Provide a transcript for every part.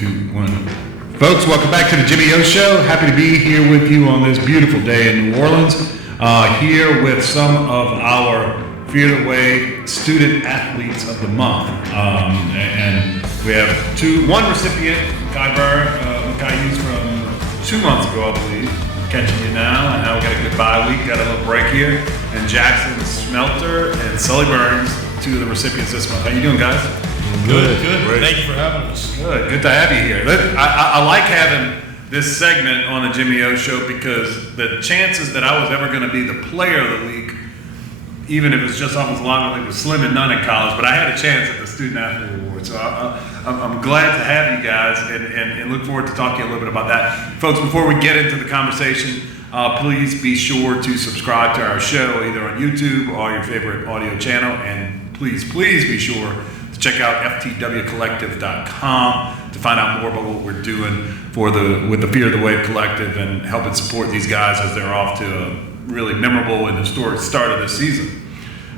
2, 1. Folks, welcome back to the Jimmy O Show. Happy to be here with you on this beautiful day in New Orleans. Here with some of our FearTheWave student athletes of the month. And we have one recipient, Makhi Hughes from 2 months ago, I believe. Catching you now, and now we got a good bye week, got a little break here. And Jackson Schmelter and Sully Burns, 2 of the recipients this month. How you doing, guys? Good. Great. Thank you for having us. Good to have you here. I like having this segment on the Jimmy O Show because the chances that I was ever going to be the player of the week, even if it was just off as long as it was slim and none in college, but I had a chance at the Student Athlete Award. So I'm glad to have you guys and look forward to talking to you a little bit about that. Folks, before we get into the conversation, please be sure to subscribe to our show either on YouTube or your favorite audio channel, and please be sure to check out FTWcollective.com to find out more about what we're doing with the FearTheWave Collective and helping support these guys as they're off to a really memorable and historic start of this season.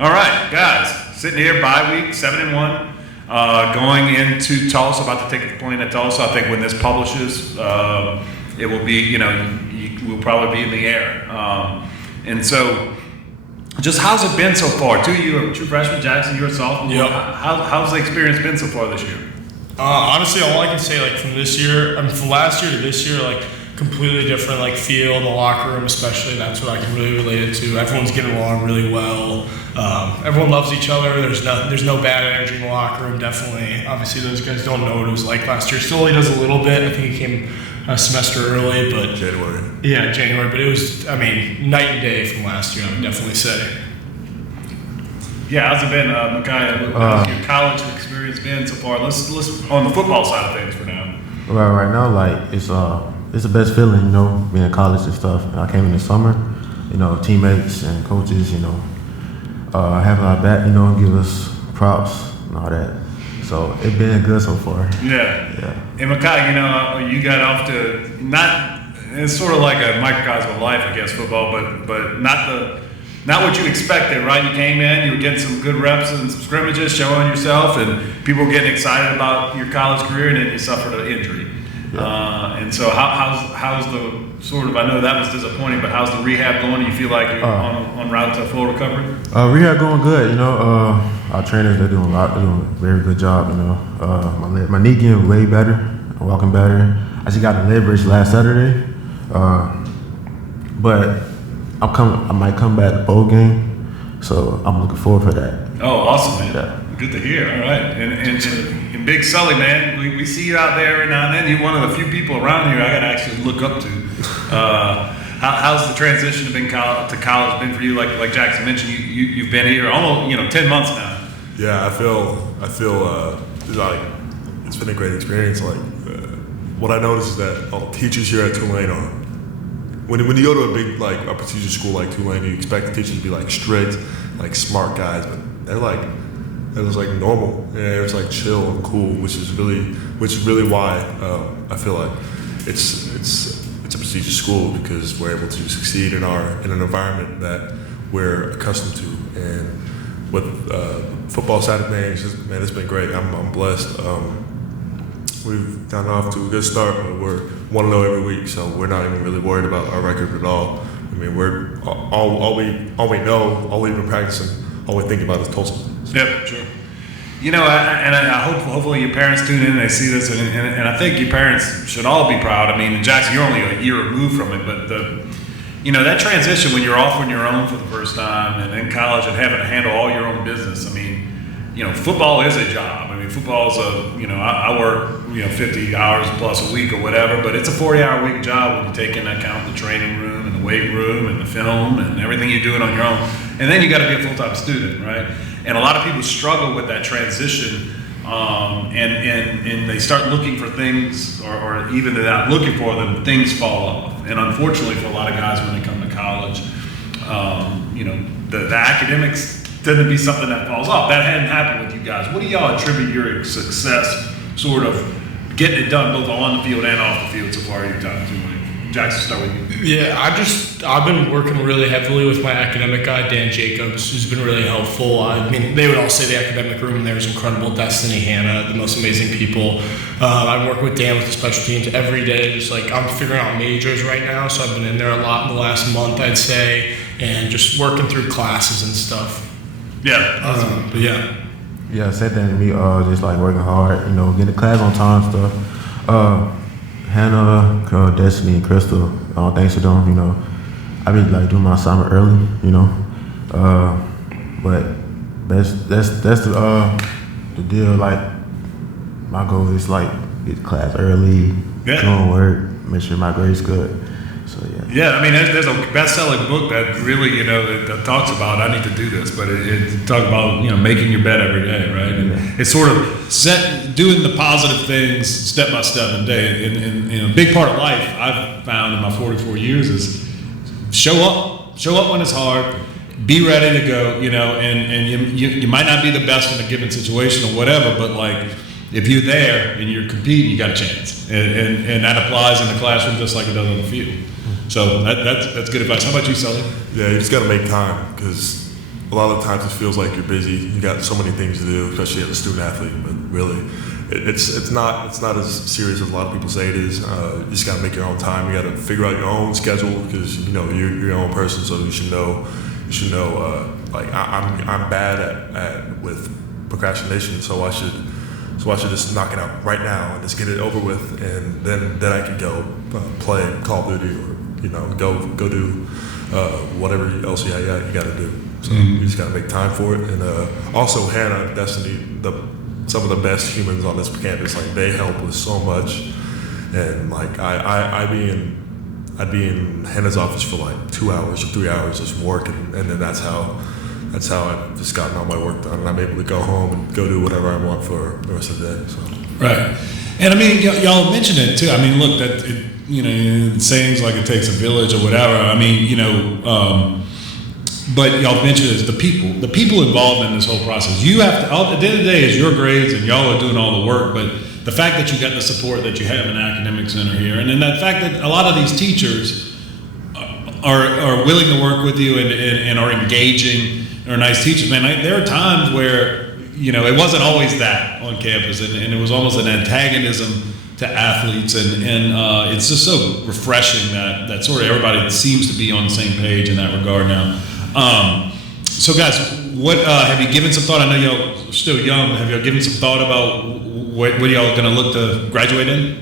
All right, guys, sitting here bye week, 7-1, going into Tulsa, about to take the plane at Tulsa. I think when this publishes, it will be, we'll probably be in the air. And so, just how's it been so far? 2 of you are true freshmen. Jackson, you're a sophomore. Yep. How's the experience been so far this year? Honestly, all I can say, from last year to this year, completely different, feel in the locker room, especially. That's what I can really relate it to. Everyone's getting along really well. Everyone loves each other. There's no bad energy in the locker room. Definitely. Obviously, those guys don't know what it was like last year. Sully does a little bit. I think he came a semester early, but January. Yeah, January. But it was, night and day from last year, I would definitely say. Yeah, how's it been, Makhi? How's your college experience been so far? Let's on the football side of things for now. Well, right now, it's the best feeling, being in college and stuff. I came in the summer, teammates and coaches, having our back, give us props and all that. So it's been good so far. Yeah. And Makhi, you got off to it's sort of like a microcosm of life, I guess, football, but not what you expected, right? You came in, you were getting some good reps and some scrimmages, showing yourself, and people were getting excited about your college career, and then you suffered an injury. Yeah. And so how's the sort of, I know that was disappointing, but how's the rehab going? Do you feel like you're on route to full recovery? Rehab going good, our trainers, they're doing a very good job, my knee getting way better, I'm walking better. I just got a leg brace last Saturday, but I might come back to bowl game, so I'm looking forward for that. Oh, awesome, man. Yeah. Good to hear. All right. And Big Sully, man, we see you out there every now and then. You're one of the few people around here I got to actually look up to. How's the transition to college been for you? Like Jackson mentioned, you've been here almost 10 months now. Yeah, I feel like it's been a great experience. What I noticed is that all teachers here at Tulane are, when you go to a big a prestigious school like Tulane, you expect the teachers to be strict, smart guys, but it was normal, and it was chill and cool, which is really why I feel like it's a prestigious school, because we're able to succeed in an environment that we're accustomed to. And with football side of things, it's been great. I'm blessed. We've gotten off to a good start. We're 1-0 every week, so we're not even really worried about our record at all. We're all we know, all we've been practicing, all we think about is Tulsa. Yep, sure. I hope hopefully your parents tune in and they see this, and I think your parents should all be proud. Jackson, you're only a year removed from it, but that transition when you're off on your own for the first time and in college and having to handle all your own business. Football is a job. Football's I work 50 hours plus a week or whatever, but it's a 40-hour week job when you take into account the training room and the weight room and the film and everything you're doing on your own. And then you got to be a full-time student, right? And a lot of people struggle with that transition, and they start looking for things, or even they're not looking for them, things fall off. And unfortunately for a lot of guys when they come to college, the academics tend to be something that falls off. That hadn't happened with you guys. What do y'all attribute your success, sort of getting it done both on the field and off the field so far your time to? Jackson, start with you. Yeah, I've been working really heavily with my academic guy, Dan Jacobs, who's been really helpful. I mean, they would all say the academic room there is incredible. Destiny, Hannah, the most amazing people. I'm working with Dan with the special teams every day. Just like I'm figuring out majors right now, so I've been in there a lot in the last month, I'd say, and just working through classes and stuff. Yeah. But yeah. Yeah, same thing to me. Just like working hard, getting to class on time and stuff. Hannah, Destiny, and Crystal, thanks to them, I be like doing my assignment early, but that's the deal. Like my goal is like get to class early, doing work, make sure my grades good. So yeah. Yeah, I mean, there's a best-selling book that really, that talks about I need to do this, but it talks about making your bed every day, right? And it's sort of doing the positive things step by step a day. And a big part of life I've found in my 44 years is show up when it's hard, be ready to go, and you might not be the best in a given situation or whatever, but like if you're there and you're competing, you got a chance, and that applies in the classroom just like it does on the field. So that's good advice. How about you, Sully? Yeah, you just got to make time because a lot of the times it feels like you're busy. You got so many things to do, especially as a student athlete. But really, it's not as serious as a lot of people say it is. You just got to make your own time. You got to figure out your own schedule because you're your own person, so you should know. Like I'm bad at with procrastination, so I should just knock it out right now and just get it over with, and then I can go play Call of Duty or go do whatever else you got to do. So you just got to make time for it. And also Hannah, Destiny, some of the best humans on this campus, like they help with so much. And like I'd be in Hannah's office for like 2 hours or 3 hours just working, and then that's how I've just gotten all my work done, and I'm able to go home and go do whatever I want for the rest of the day. So. Right, and I mean, y'all mentioned it too. I mean, look, sayings like it takes a village or whatever. I mean, but y'all mentioned is the people involved in this whole process. You have to. At the end of the day, it's your grades, and y'all are doing all the work. But the fact that you got the support that you have in the academic center here, and then that fact that a lot of these teachers are willing to work with you and are engaging. Are nice teachers, man. There are times where it wasn't always that on campus, and it was almost an antagonism to athletes, and it's just so refreshing that sort of everybody seems to be on the same page in that regard now. So guys, what have you given some thought? I know y'all are still young. Have y'all given some thought about what y'all are going to look to graduate in?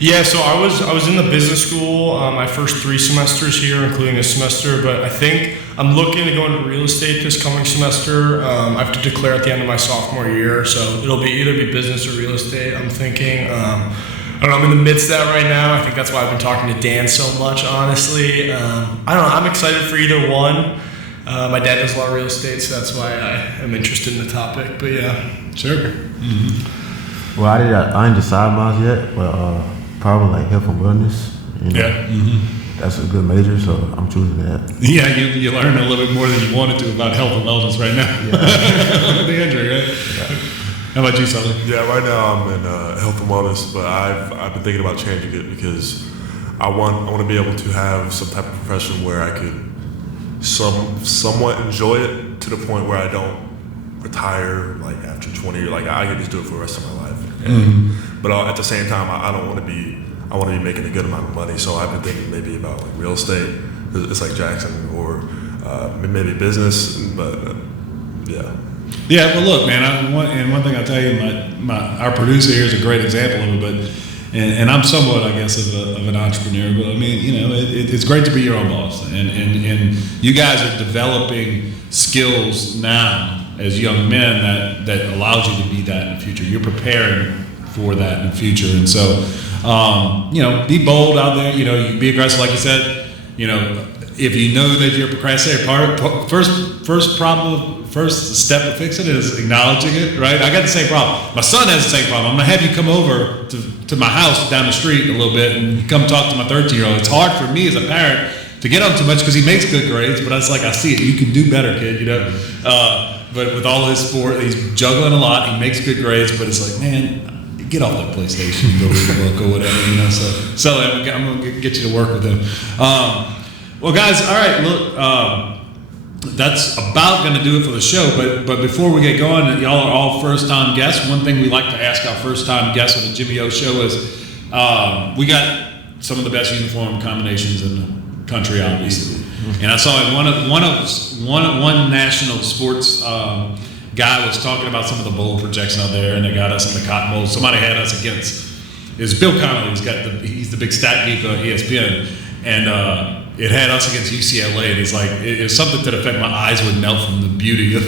Yeah, so I was in the business school my first 3 semesters here, including this semester, but I think I'm looking to go into real estate this coming semester. I have to declare at the end of my sophomore year, so it'll either be business or real estate, I'm thinking. I don't know, I'm in the midst of that right now. I think that's why I've been talking to Dan so much, honestly. I don't know, I'm excited for either one. My dad does a lot of real estate, so that's why I am interested in the topic, but yeah. Sure. Mm-hmm. Well, I didn't decide mine yet, but probably like health and wellness. Yeah. Mm-hmm. That's a good major, so I'm choosing that. Yeah, you learn a little bit more than you wanted to about health and wellness right now. Yeah. The injury, right? Yeah. How about you, Sully? Yeah, right now I'm in health and wellness, but I've been thinking about changing it because I want to be able to have some type of profession where I could somewhat enjoy it to the point where I don't retire like after 20 years. Like I can just do it for the rest of my life. Mm-hmm. But at the same time, I don't want to be. I want to be making a good amount of money, so I've been thinking maybe about like real estate. It's like Jackson, or maybe business. But yeah. Yeah. Well, look, man. One thing I'll tell you, our producer here is a great example of it. But and I'm somewhat, I guess, of an entrepreneur. But I mean, it's great to be your own boss, and you guys are developing skills now as young men that allows you to be that in the future. You're preparing for that in the future, and so. Be bold out there. You be aggressive, like you said. If you know that you're a procrastinator, first step to fix it is acknowledging it. Right? I got the same problem. My son has the same problem. I'm gonna have you come over to my house down the street a little bit and come talk to my 13-year-old. It's hard for me as a parent to get on too much because he makes good grades, but it's like I see it. You can do better, kid. But with all his sport, he's juggling a lot. He makes good grades, but it's like, man. get off that PlayStation and go read a book or whatever, you know. So Sully, I'm gonna get you to work with him. Well, guys, all right, look. That's about going to do it for the show, but before we get going, y'all are all first-time guests. One thing we like to ask our first-time guests on the Jimmy O show is we got some of the best uniform combinations in the country, obviously. And I saw one national sports guy was talking about some of the bowl projections out there, and they got us in the Cotton Bowl. Somebody had us against is Bill Connolly. He's the big stat geek on ESPN, and it had us against UCLA, and he's like, it was something to the effect my eyes would melt from the beauty of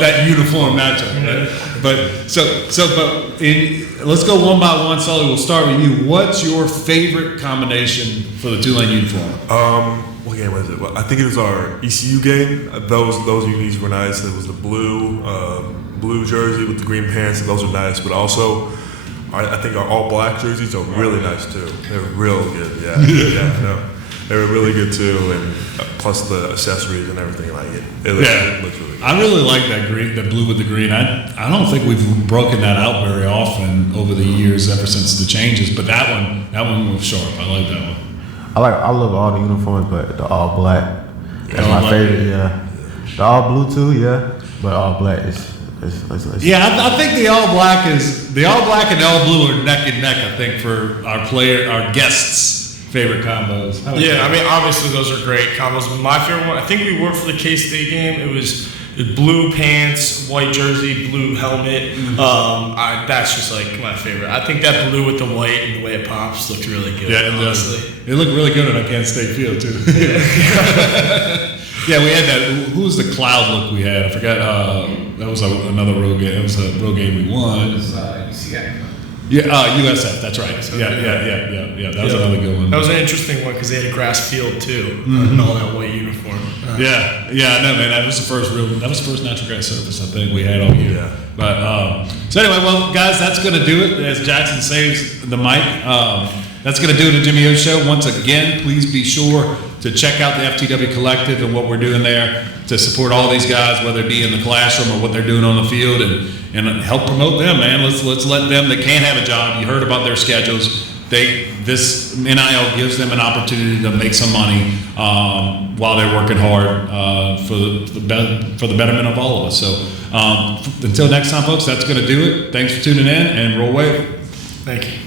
that uniform matchup. Right? But let's go one by one. Sully, we'll start with you. What's your favorite combination for the Tulane uniform? What game was it? Well, I think it was our ECU game. Those unis were nice. It was the blue jersey with the green pants, and those are nice. But also, I think our all black jerseys are really nice too. They're real good. Yeah. No. They were really good too, and plus the accessories and everything like it. It looks really good. I really like that green, the blue with the green. I don't think we've broken that out very often over the years, ever since the changes. But that one was sharp. I like that one. I love all the uniforms, but the all black that's my favorite. Yeah, the all blue too. Yeah, but all black is. I think the all black and the all blue are neck and neck. I think for our guests. Favorite combos. I mean, obviously those are great combos. But my favorite one, I think we worked for the K-State game. It was blue pants, white jersey, blue helmet. That's just like my favorite. I think that blue with the white and the way it pops looked really good. Yeah, honestly. It looked really good on a Kansas State field too. Yeah, we had that. Who was the cloud look we had? I forgot. That was another road game. It was a road game we won. USF, that's right. Yeah. That was another good one. That was an interesting one because they had a grass field too, and all that white uniform. I know, man. That was the first natural grass surface I think we had all year. Yeah. But so anyway, well, guys, that's going to do it. As Jackson saves the mic, that's going to do it at Jimmy O Show. Once again, please be sure to check out the FTW Collective and what we're doing there to support all these guys, whether it be in the classroom or what they're doing on the field, and help promote them, man. Let's let them. They can't have a job. You heard about their schedules. This NIL gives them an opportunity to make some money while they're working hard for the betterment of all of us. So until next time, folks, that's going to do it. Thanks for tuning in, and roll wave. Thank you.